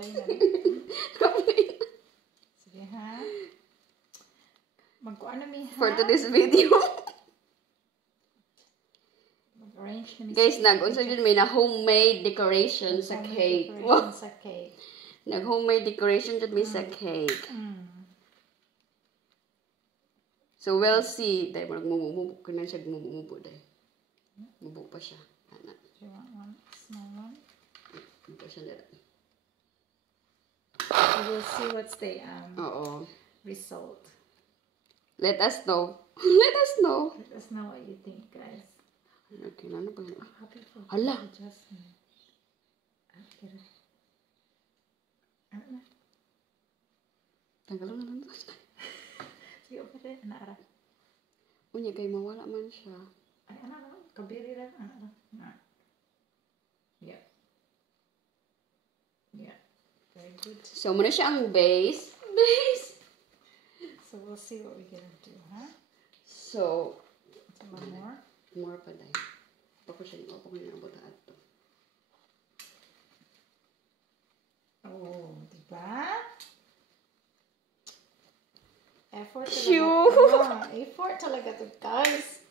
Plain na. Sige ha. Magkuha na mi ha. For today's video. Mag-arrange na mi. Guys, nag-unsa yun may na homemade decoration sa cake. Decoration sa cake. Nag-homemade decoration jud mi sa cake. So we'll see. Dahil magmumubo. Kailan siya gumubo dahil. Mubo pa siya. Ana. Do you want one small one? Mubo siya nila. So we'll see what's the Oo. result. Let us know. Let us know. Let us know what you think, guys. Okay, ano pa yun? Happy for Hala. adjustment. Okay. Ano na? Tanggalon na lang. Sige, okay. Ano ara? Unya, kay mawala man siya. Ay, ano na? Kabiri lang. Ano na? Yeah. Yeah. Very good. So, muna siya ang base. Base! So we'll see what we're gonna do, huh? So, One more. more pa dahil. Pako siya yung ako na abot ato. Oh, diba? Effort Phew! talaga. Effort talaga to, guys.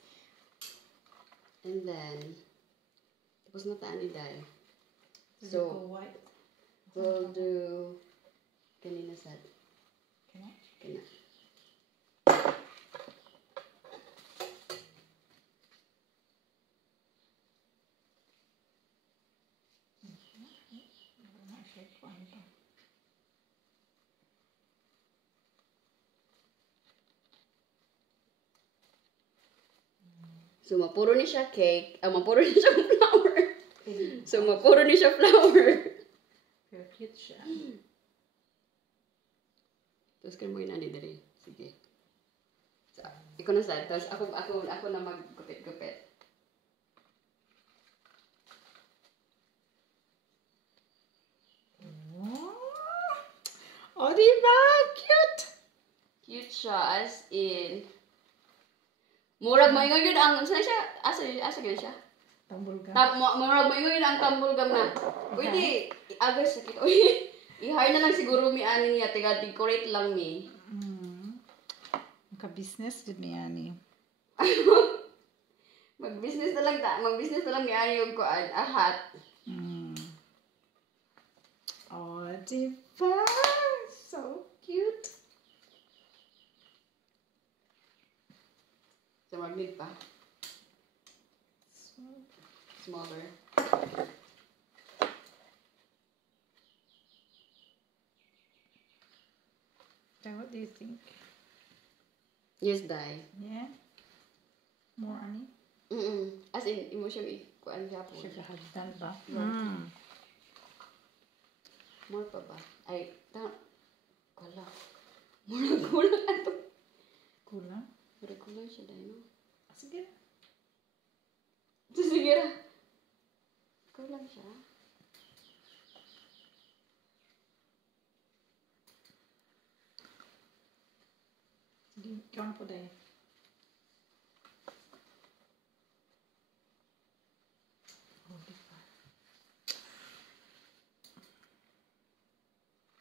And then, tapos na taan ni Day. Does So, it go white? we'll do kanina sad. Okay. Kana. So, mapuro ni siya cake. Mapuro ni siya flour. So, mapuro ni siya flour. Very cute siya. Tapos kaya mo inani dali. Sige. So, ikaw na sad. Tapos ako na magkupit-kupit. Oh, diba? Cute! Cute siya as in. Murag mo yun ang, saan siya? Asa gano'n siya? Tambulgan. Murag mo yun ang tambulgam na. Pwede, agas sakit. Uy, i-hire na lang siguro mi ani niya. Tiga-decorate lang mi. Ka-business din niya ni. Mag-business na lang ta. Mag-business na lang mi ani yung kuan. Ahat. Oh, diba? So cute. So, mag-need pa. Smaller. So what do you think? Yes, Day. Yeah? More ani? As in, imo siya kuan siya po. Siya kahagdan ba? More pa ba? Ay, wala. Murag-kulang ato. Kulang? Murag-kulang siya, Day, no? Sige. Sige ra. Kulang siya. Sige, ikaw na po dahil. Oh, diba?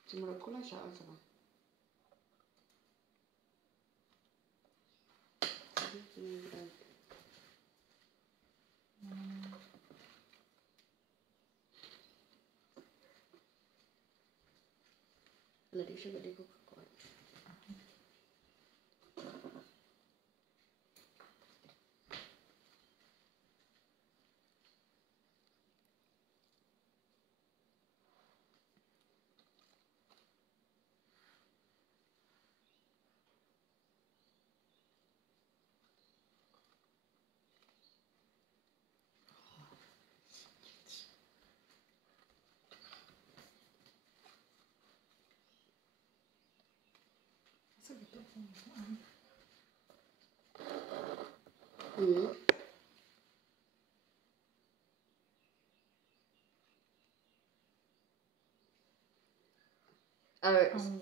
Sumurag ko lang siya. Ano ba? Wala di siya. Bali ko kakuha. So, ito po.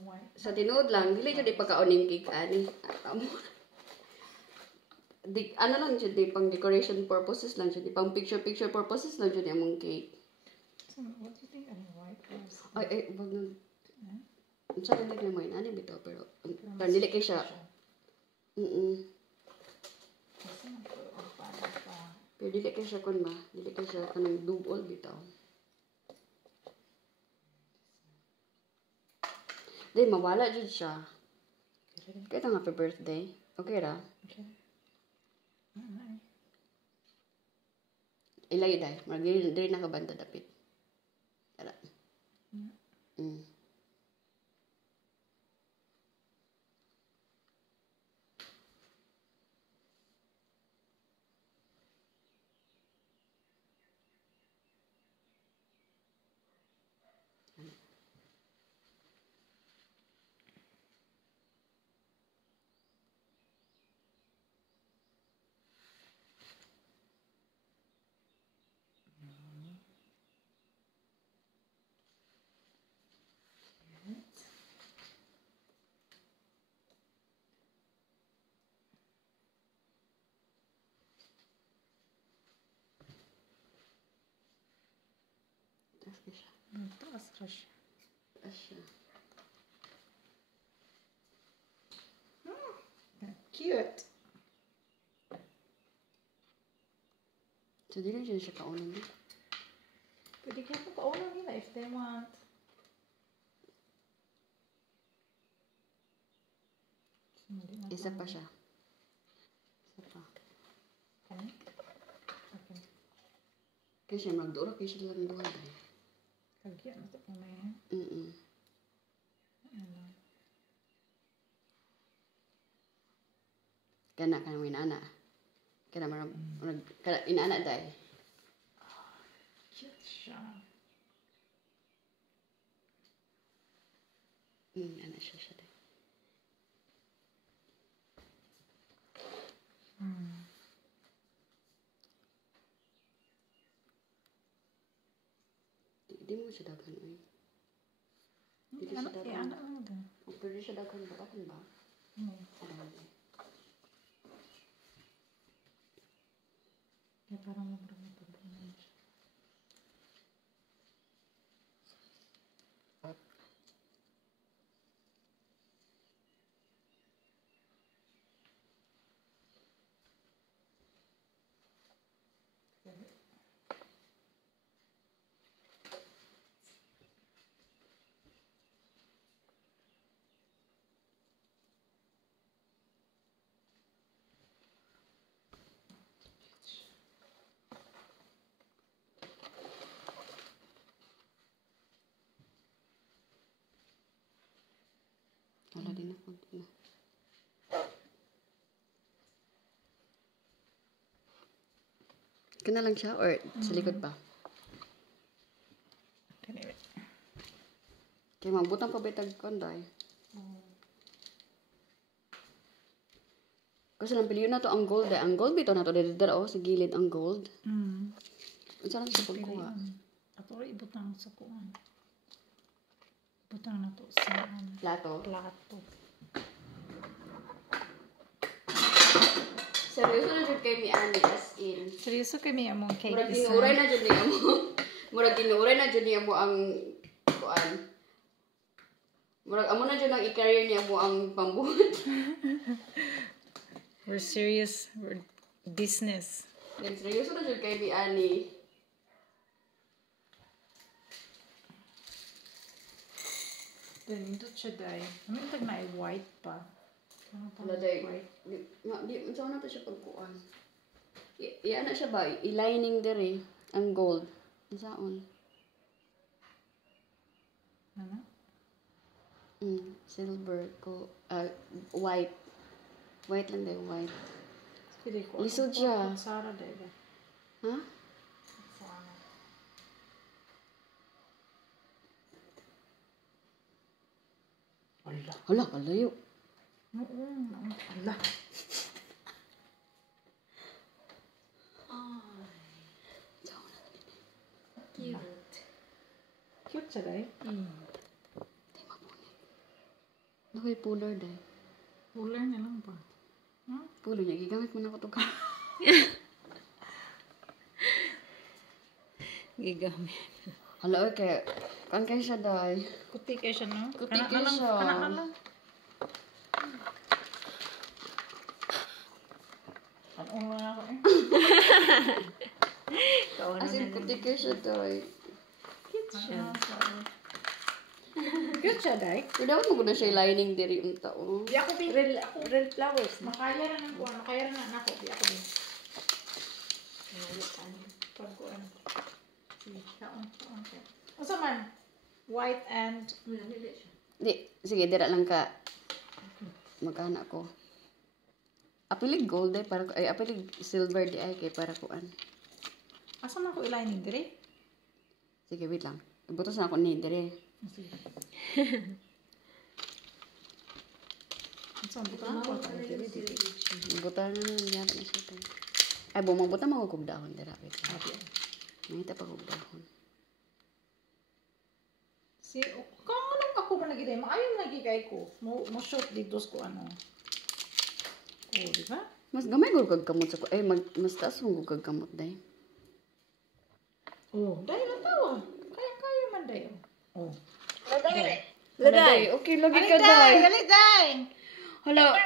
White. Sa tinuod lang, dili jud di pagkauning cake ani. Ano lang jud di pang decoration purposes lang jud di pang picture purposes lang jud among cake. So, what do you think? Ano white? Ay, wag nun. Sa nila na mo inani bitaw pero dili kay siya. Kasi para pa. Pero dili kay siya kun ba? Dili kay siya kanang double bitaw. Di mawala jud siya. Kaya ito happy birthday. Okay ra? Okay. Ano Ilay day. Dili nakabanta dapit. Tara. Taas na siya. Taas rush. Taas siya. Cute. So, di lang siya kaunan din. Pwede kaya po paulang nila if they want. Isa pa siya. Isa pa. Okay. Okay. Kaya siya magdura, kaya siya lang duha day. Kagyan na ito pa may. Kana ka naman inana. Kana marang, kana inana day. Cute siya. Ana siya day. Di mo siya daghan oy. Di siya daghan. Ano lang din. Pero di siya daghan ba? Daghan ba? Kaya parang mabrang problema siya. Wala din ako. Kana lang siya or sa likod pa? Anyway. Kaya mabutang pa bitag konday. Kasi lang piliyon na to ang gold eh. Ang gold bito na to. Dito sa gilid ang gold. Ang sarang sa pagkuha. Ato rin ibutang sa kuwan. Ibutang na to sa Plato. plato. Seryoso na dyan kay mi ani as in. Seryoso kami among cake Murag isa. tinuuray na dyan niya mo. Murag tinuuray na dyan niya mo ang kuan. Murag amo na dyan ang i-career niya mo ang pambuhat. We're serious. We're business. Then seryoso na dyan kay mi ani. Then ito siya day. Namin na white pa. Ano pa Wala day. white? Di saan na to siya pagkuan. Iya na siya ba? I-lining dere ang gold. Saan? Ano? Silver ko white. White lang day, white. Pili ko. Lisod siya. Sara day ba? Ha? Sara. Ala. Hala, kalayo. Oo. Ala. Cute. Cute siya day. Nakoy puller day. Cooler na lang ba? Pulo niya, gigamit mo na ko to ka. Gigamit. Hala, okay. Kaya siya, day. Kuti kayo siya, no? Kuti Kana kayo na lang, siya. kana na lang. Ano na ako eh. As in, kuti kayo siya, day. Cute siya, Day. Kaya mo na siya lining diri yung tao. Di ako din. Real flowers. Makaya na ng kuwan. Makaya na ako. Di ako din. Pag kuwan. Sige, kaon. Asa man? White and... Di, sige, dira lang ka. Magkana ko. Apilig gold ay para ay apilig silver di ay kay para kuan. Asa man ko ilining dire? Sige, wait lang. Ibutos na ako ni dire. Sige. Asa buta ko dire dire. Buta na yan na siya. Ay, bumang mo kog dahon dira wait lang. Nangita pa kog dahon. Si kung anong ako ba nagiday? Maayon nagigay ko. Mo shoot dito ko ano. Oh, di ba? Mas gamay gud kag kamot sa ko. Ay, mas taas mo kag kamot day. Oh, dahil na tawa. Kaya man dayo. Oh. Laday. Okay, lagi ka day. Dali, day. Hala.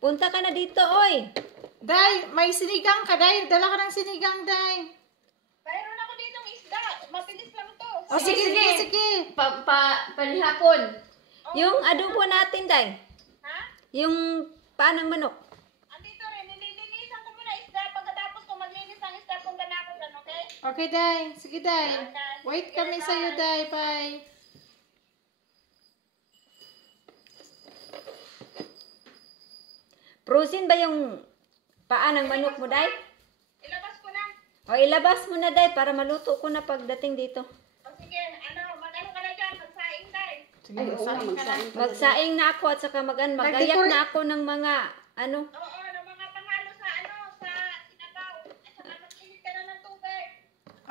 Punta ka na dito, oy. Day, may sinigang ka, day. Dala ka ng sinigang, day. Mayroon ako dito ng isda. Mabilis lang to. Oh, sige. Panihapon. Yung adobo natin, day. Ha? Yung panang manok. Andito rin. Nililinisan ko muna isda. Pagkatapos ko maglinis ng isda, punta na ako dyan, okay? Okay, day. Sige, day. Wait kami sa'yo, day. Bye. Frozen ba yung paa ng manok mo, day? Ilabas ko na. O ilabas mo na, day, para maluto ko na pagdating dito. O sige, mag-ano ka na dyan. Magsaing tayo. Sige, Ay, oo, magsaing ka na. magsaing pa. Magsaing na ako at saka magayat na ako ng mga ano. Oo, ng mga pangalo sa sa sinabaw. At saka mag-init ka na ng tubig.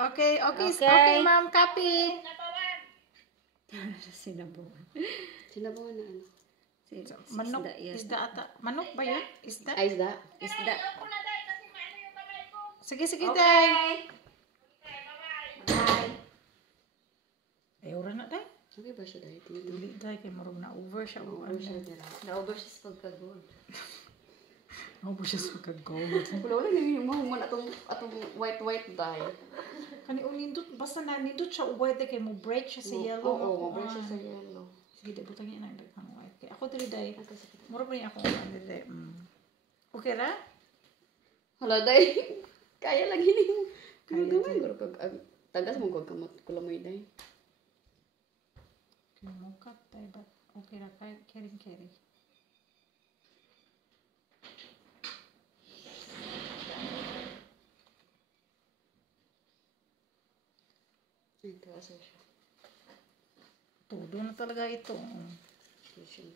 Okay, ma'am. Copy. Sinabawan. Sinabawan. Sinabawan na ano. Manok. Isda yan. Isda ata. Manok ba yun? Isda? Ay, isda. Isda. Ako na dahil kasi maano yung kamay ko. Sige, day. Okay. Okay, bye-bye. Bye. Ay, ura na, day. Okay ba siya dahil? Tingnan mo. Dili, day. Kay marunong na over siya. Over siya dira. Na-over siya sa pagkagod. Over siya sa kag-gold. Wala na yung mahuman atong white dye. Kani unindot. Basta na nindot siya white. Kay mo break siya sa yellow. Oo, mabray siya sa yellow. Sige, day. Butang yan ang daghang white. Kaya ako dili, day. Mura pa niya ako. Day. Okay ra? Hala, day. Kaya lang hining. Gamay guro kag tagas mo kag kamot kulamoy day. Okay, mo cut, day. But okay ra. Carry. Ito asa siya. Todo na talaga ito. Chin.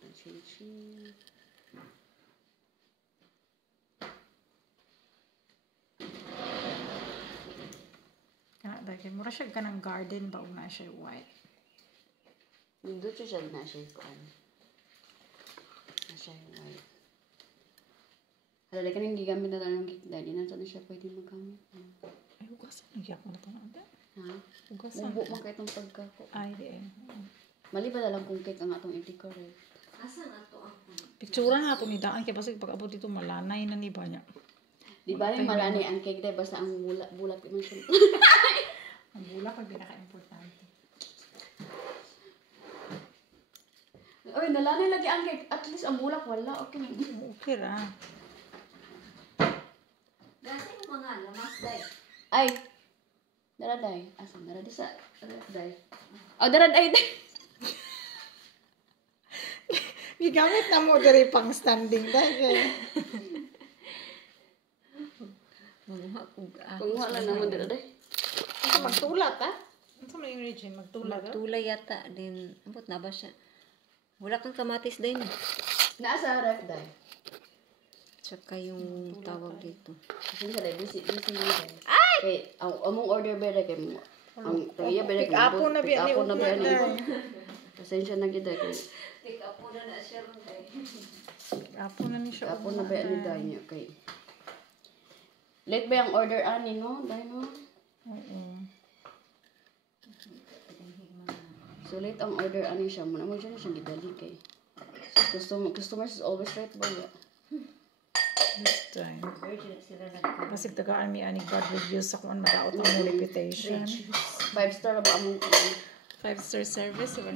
Kana dahil mura siya kanang garden ba una siya white. Nindot siya na siya kuan. Na siya white. Hala, like kanang gigamit na lang ng cake daddy. Nasa na siya pwede magamit. Ay, ugasan. Nagyak mo na ito na. Ha? Ugasan. Bumbo man kayo itong pagkako. Ay, di eh. Mali ba na lang kung cake ang atong i-decorate? Asa na to ang Pictura na ito ni Daan. Kaya basig pag abot dito malanay na ni ba niya. Di ba yung marani ang cake day basta ang bulat man siya. Ang bulak ang pinaka-importante. Oy, nalanay lagi ang cake. At least ang bulak wala. Okay. Okay ra. Dati yung mga lamas, day. Ay. Daraday. Asan? Daraday sa... Daraday. Oh, daraday. Gigamit na mo diri pang standing dahil. Mga kuga. Kung wala naman daraday. Ito magtulat ha? Ito mo yung region, magtulat ha? Tulay yata din. Ambot na ba siya? Wala kang kamatis din. Nasa ref day. Tsaka yung tawag dito. Kasi sa day, busy day. Ay! Kay, among order ba rin kay mo. Ang tagiya ba rin Pick up na biya ni Pasensya na gid kay. Pick up na na siya ron, day. Apo na ni siya. Apo na ba ni day niya kay. Late ba yung order ani no? Day no? Oo. So late ang order ani siya mo na mo siya gidali kay. So customers is always right ba? This time. Virgin sila na. Kasi tagaan mi ani bad reviews sa kung madaot ang reputation. 5 star ba among 5-star service. 5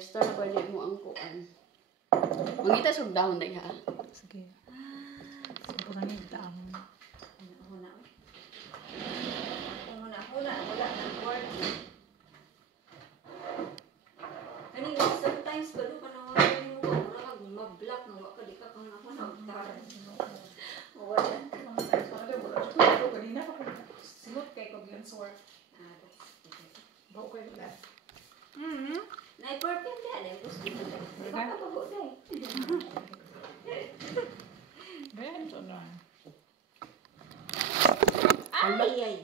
star ba ni mo ang kuan. Mangita sa dahon dai ha. Sige. Sobrang nagdaang. Huna, wala ng word. Kanina, sometimes ba doon ka na wala mo ka, wala kang mag-block na wala ka, di ka kang nakunagtaran. Wala. Kanina pa kung silot kay kog yun sa work. Bawa ko yung left. Na-perfume yan eh, gusto ko. Nakakabago na eh. Ganyan ito na. Ay, ay.